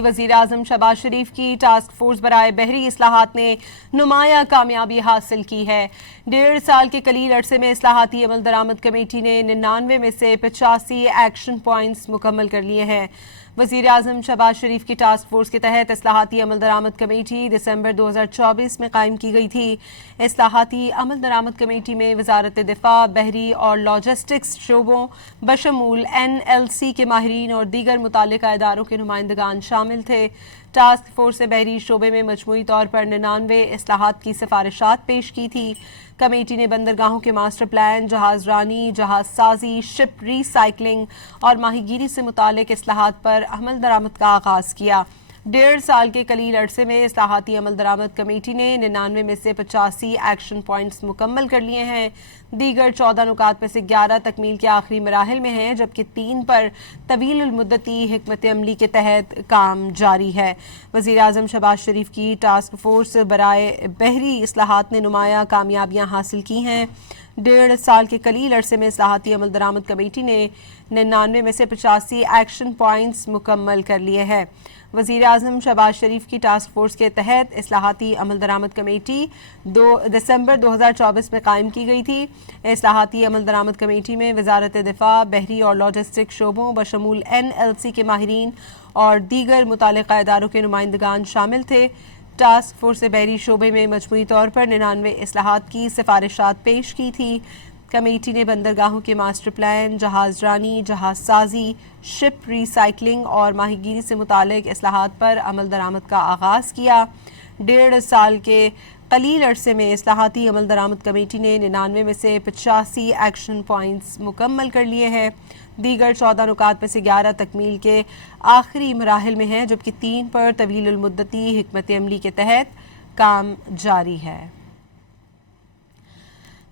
की वज़ीर आज़म शहबाज शरीफ की टास्क फोर्स बराए बहरी इस्लाहात ने नुमाया कामयाबी हासिल की है। 1.5 साल के कलील अरसे में इस्लाहाती अमल दरामद कमेटी ने 99 में से 85 एक्शन पॉइंट्स मुकम्मल कर लिए हैं। वज़ीर आज़म शहबाज शरीफ की टास्क फोर्स के तहत इस्लाहाती अमल दरामद कमेटी दिसंबर 2024 में कायम की गई थी। इस्लाहाती अमल दरामद कमेटी में वजारत दिफा, बहरी और लॉजिस्टिक्स शोबों बशमूल NLC के माहिरीन और दीगर मुताल्लिका इदारों के नुमाइंदगान शामिल थे। टास्क फोर्स ने बहरी शोबे में मजमूई तौर पर 99 इस्लाहात की सिफारिशात पेश की थी। कमेटी ने बंदरगाहों के मास्टर प्लान, जहाज रानी, जहाज साजी, शिप रीसाइकलिंग और माहीगीरी से मुतालिक इस्लाहात पर अमल दरामद का आगाज़ किया। 1.5 साल के कलील अरसे में इस्लाहाती अमल दरामद कमेटी ने 99 में से 85 एक्शन पॉइंट्स मुकम्मल कर लिए हैं। दीगर 14 नुकात में से 11 तकमील के आखिरी मराहिल में हैं, जबकि 3 पर तवील मुद्दती हिकमत अमली के तहत काम जारी है। वज़ीर आज़म शहबाज शरीफ की टास्क फोर्स बराए बहरी इस्लाहात ने नुमाया कामयाबियाँ हासिल की हैं। 1.5 साल के कलील अरसे में इस्लाहाती अमल दरामद कमेटी ने 99 में से 85 एक्शन पॉइंट्स मुकम्मल कर लिए हैं। वज़ीर आज़म शहबाज शरीफ की टास्क फोर्स के तहत इस्लाहाती अमल दरामद कमेटी दिसंबर 2024 में कायम की गई थी। इस्लाहाती अमल दरामद कमेटी में वजारत दिफा, बहरी और लॉजिस्टिक शोबों बशमूल NLC के माहिरीन और दीगर मुताल्लिका इदारों के नुमाइंदगान शामिल थे। टास्क फोर्स ने बहरी शोबे में मजमूई तौर पर 99 इस्लाहात की सिफारिशात पेश की थी। कमेटी ने बंदरगाहों के मास्टर प्लान, जहाज रानी, जहाज साजी, शिप रीसाइकलिंग और माहीगीरी से मुतालिक इस्लाहात पर अमल दरामद का आगाज़ किया। 1.5 साल के कलील अरसे में इस्लाहाती अमल दरामद कमेटी ने 99 में से 85 एक्शन पॉइंट्स मुकम्मल कर लिए हैं। दीगर 14 नुकात में से 11 तकमील के आखिरी मराहिल में हैं, जबकि 3 पर तवील मुद्दती हिकमत अमली के तहत काम जारी है।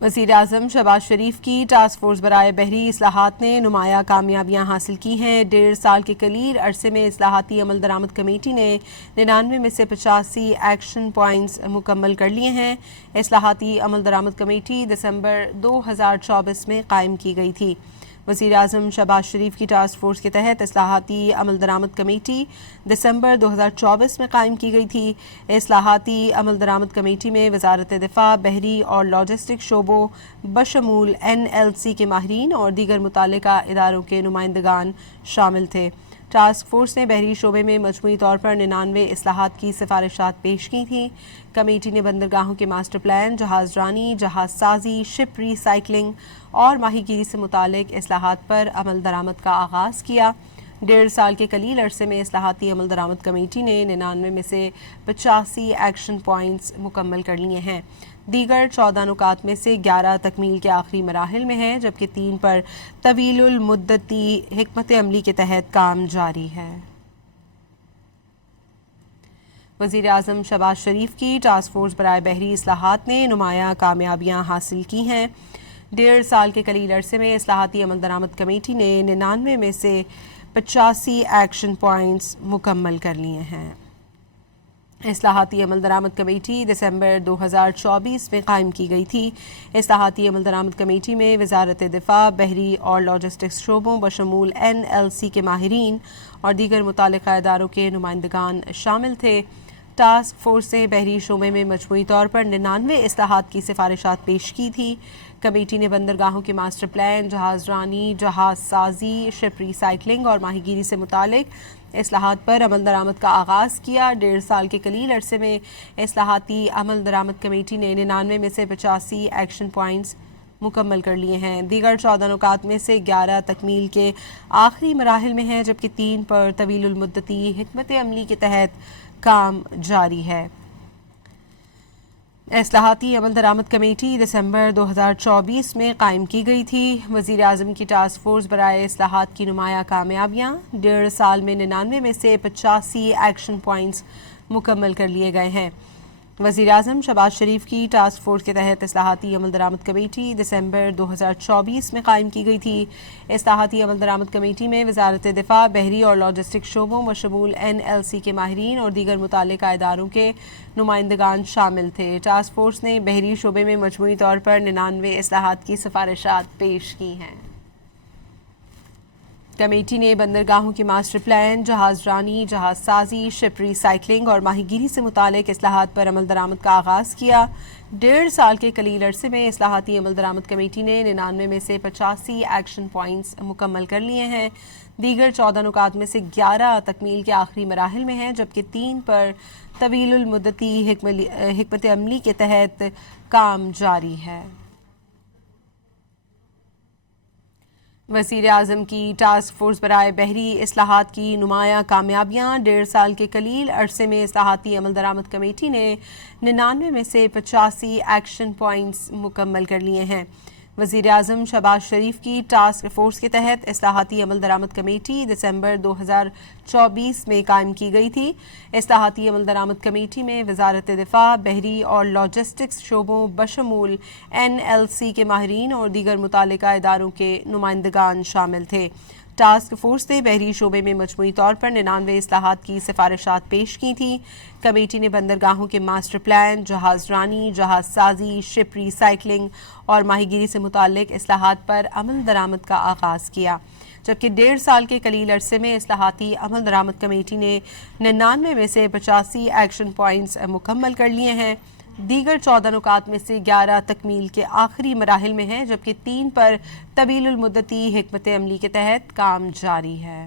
वज़ीर आज़म शहबाज शरीफ की टास्क फोर्स बराए बहरी इस्लाहात ने नुमाया कामयाबियाँ हासिल की हैं। 1.5 साल के कलील अरसे में इस्लाहाती अमल दरामद कमेटी ने 99 में से 85 एक्शन पॉइंट्स मुकम्मल कर लिए हैं। इस्लाहाती अमल दरामद कमेटी दिसंबर 2024 में कायम की गई थी। वज़ीर आज़म शहबाज शरीफ की टास्क फोर्स के तहत इस्लाहाती अमल दरामद कमेटी दिसंबर 2024 में कायम की गई थी। इस्लाहाती अमल दरामद कमेटी में वजारत दिफा, बहरी और लॉजिस्टिक शोबों बशमूल NLC के माहिरीन और दीगर मुताल्लिका इदारों के नुमाइंदगान शामिल थे। टास्क फोर्स ने बहरी शोबे में मजमूई तौर पर 99 इस्लाहात की सिफारिशात पेश की थी। कमेटी ने बंदरगाहों के मास्टर प्लान, जहाज रानी, जहाज साजी, शिप रीसाइकलिंग और माहीगीरी से मुतालिक इस्लाहात पर अमल दरामद का आगाज़ किया। 1.5 साल के कलील अरसे में इस्लाहाती अमल दरामद कमेटी ने 99 में से 85 एक्शन पॉइंट्स मुकम्मल कर लिए हैं। दीगर 14 नुकात में से 11 तकमील के आखिरी मराहिल में हैं, जबकि 3 पर तवीलुल मुद्दती हिकमत अमली के तहत काम जारी है। वज़ीर आज़म शहबाज शरीफ की टास्क फोर्स बराए बहरी इस्लाहात ने नुमाया कामयाबियाँ हासिल की हैं। 1.5 साल के कलील अरसे में इस्लाहाती अमल दरामद कमेटी ने 99 में से 85 एक्शन पॉइंट्स मुकम्मल कर लिए हैं। इस्लाहाती अमल दरामद कमेटी दिसंबर 2024 में कायम की गई थी। इस्लाहाती अमल दरामद कमेटी में वजारत दिफा, बहरी और लॉजिस्टिक्स शोबों बशमूल NLC के माहिरीन और दीगर मुताल्लिका इदारों के नुमाइंदगान शामिल थे। टास्क फोर्स ने बहरी शोबे में मजमूई तौर पर 99 इस्लाहात की सिफारिशात पेश की थी। कमेटी ने बंदरगाहों के मास्टर प्लान, जहाज रानी, जहाज साजी, शिप रीसाइकलिंग और माहीगीरी से मुतालिक इस्लाहात पर अमल दरामद का आगाज़ किया। 1.5 साल के कलील अरसे में इस्लाहाती अमल दरामद कमेटी ने 99 में से 85 एक्शन पॉइंट्स मुकम्मल कर लिए हैं। दीगर 14 नुकात में से 11 तकमील के आखिरी मराहिल में हैं, जबकि 3 पर तवीलुल मुद्दती हिकमत अमली के तहत काम जारी है। इस्लाहाती अमल दरामद कमेटी दिसंबर 2024 में कायम की गई थी। वज़ीर आज़म की टास्क फोर्स बराए इस्लाहात की नुमाया कामयाबियाँ 1.5 साल में 99 में से 85 एक्शन पॉइंट्स मुकम्मल कर लिए गए हैं। वज़ीर आज़म शहबाज शरीफ की टास्क फोर्स के तहत इस्लाहाती अमल दरामद कमेटी दिसंबर 2024 में कायम की गई थी। इस्लाहाती अमल दरामद कमेटी में वजारत दिफा, बहरी और लॉजिस्टिक शोबों मशमूल NLC के माहिरीन और दीगर मुताल्लिका इदारों के नुमाइंदगान शामिल थे। टास्क फोर्स ने बहरी शोबे में मजमूई तौर पर 99 इस्लाहात की सिफारिशात पेश की हैं। कमेटी ने बंदरगाहों के मास्टर प्लान, जहाज रानी, जहाज साजी, शिप रिसाइकलिंग और माहीगीरी से मुतालिक इस्लाहात पर अमल दरामद का आगाज़ किया। 1.5 साल के कलील अरसे में इस्लाहाती अमल दरामद कमेटी ने 99 में से 85 एक्शन पॉइंट्स मुकम्मल कर लिए हैं। दीगर 14 नुकात में से 11 तकमील के आखिरी मराहिल में हैं, जबकि 3 पर तवीलुल मुद्दती हिकमत अमली के तहत काम जारी है। वज़ीर आज़म की टास्क फोर्स बराए बहरी इस्लाहात की नुमायाँ कामयाबियाँ। 1.5 साल के कलील अरसे में इस्लाहाती अमल दरामद कमेटी ने 99 में से 85 एक्शन पॉइंट्स मुकम्मल कर लिए हैं। वज़ीर आज़म शहबाज शरीफ की टास्क फोर्स के तहत इस्लाहाती अमल दरामद कमेटी दिसंबर 2024 में कायम की गई थी। इस्लाहाती अमल दरामद कमेटी में वज़ारत दिफा, बहरी और लॉजिस्टिक्स शोबों बशमूल NLC के माहिरीन और दीगर मुतालिका इदारों के नुमाइंदगान शामिल थे। टास्क फोर्स ने बहरी शोबे में मजमूई तौर पर 99 इस्लाहात की सिफारिशात पेश की थी। कमेटी ने बंदरगाहों के मास्टर प्लान, जहाज रानी, जहाज साजी, शिप रिसाइकलिंग और माहीगीरी से मुतालिक इस्लाहात पर अमल दरामद का आगाज़ किया, जबकि 1.5 साल के कलील अरसे में इस्लाहाती अमल दरामद कमेटी ने 99 में से 85 एक्शन पॉइंट्स मुकम्मल कर लिए हैं। दीगर 14 नुकात में से 11 तकमील के आखिरी मराहिल में हैं, जबकि 3 पर तवीलुल मुद्दती हिकमत अमली के तहत काम जारी है।